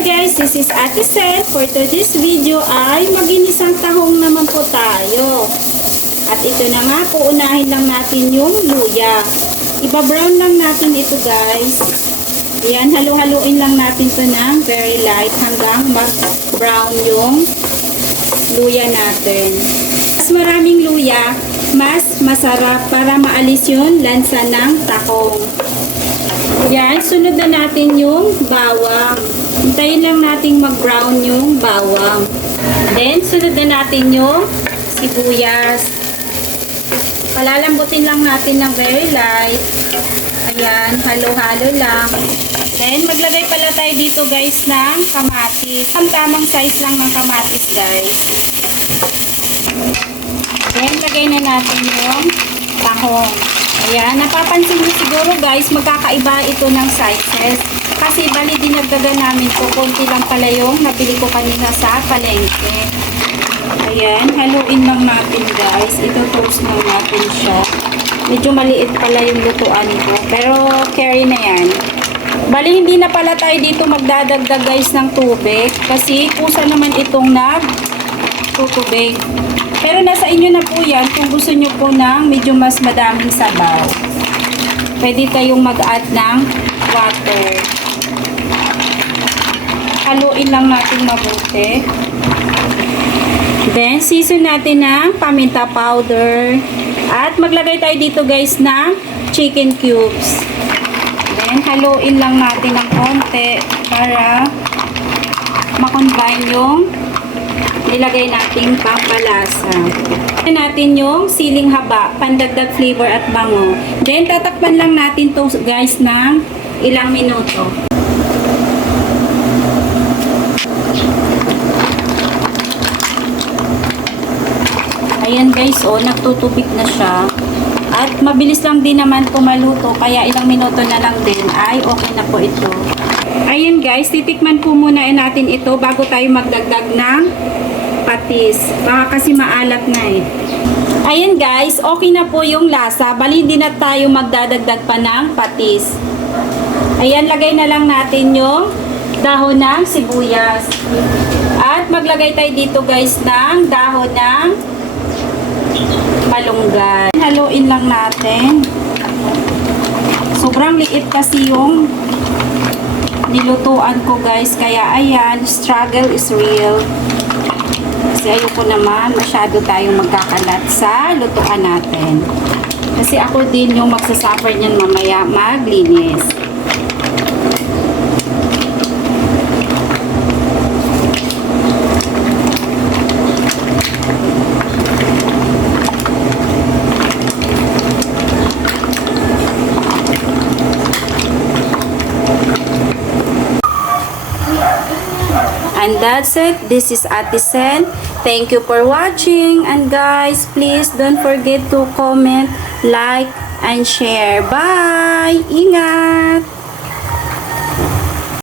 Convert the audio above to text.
Hi guys, this is Ate Sel. For today's video ay maginisang tahong naman po tayo. At ito na nga po, unahin lang natin yung luya. Iba-brown lang natin ito guys. Ayan, halu-haluin lang natin to ng very light hanggang mag-brown yung luya natin. Mas maraming luya, mas masarap para maalis yung lansa ng tahong. Yan, sunod na natin yung bawang. Hintayin lang natin mag-brown yung bawang. Then, sunod na natin yung sibuyas. Palalambutin lang natin ng very light. Ayan, halo-halo lang. Then, maglagay pala tayo dito guys ng kamatis. Ang tamang size lang ng kamatis guys. Then, lagay na natin yung tahong. Ayan, napapansin niyo siguro guys, magkakaiba ito ng sizes. Kasi bali dinagdagan namin po, konti lang pala yung nabili ko kanina sa palengke. Ayan, haluin lang natin guys. Ito toast lang natin siya. Medyo maliit pala yung lutuan ko, pero carry na yan. Bali hindi na pala tayo dito magdadagdag guys ng tubig. Kasi kusa naman itong nagtutubig. Pero nasa inyo na po yan kung gusto nyo po ng medyo mas madaming sabaw. Pwede kayong mag-add ng water. Haluin lang natin mabuti. Then, season natin ng paminta powder. At maglagay tayo dito guys ng chicken cubes. Then, haluin lang natin ng konti para makombine yung nilagay nating pampalasa. Ito natin yung siling haba, pandagdag flavor at bango. Then, tatakpan lang natin to guys ng ilang minuto. Ayan guys, oh, nagtutubig na siya. At mabilis lang din naman po maluto, kaya ilang minuto na lang din ay okay na po ito. Ayan guys, titikman po muna natin ito bago tayo magdagdag ng patis. Baka kasi maalat na eh. Ayan guys, okay na po yung lasa. Bali hindi na tayo magdadagdag pa ng patis. Ayan, lagay na lang natin yung dahon ng sibuyas. At maglagay tayo dito guys ng dahon ng malunggay. Haluin lang natin. Sobrang liit kasi yung nilutuan ko guys. Kaya ayan, struggle is real. Kasi ayoko naman masyado tayong magkakalat sa lutuan natin. Kasi ako din yung magsasuffer niyan mamaya maglinis. And that's it. This is Ate Sel. Thank you for watching. And guys, please don't forget to comment, like, and share. Bye! Ingat!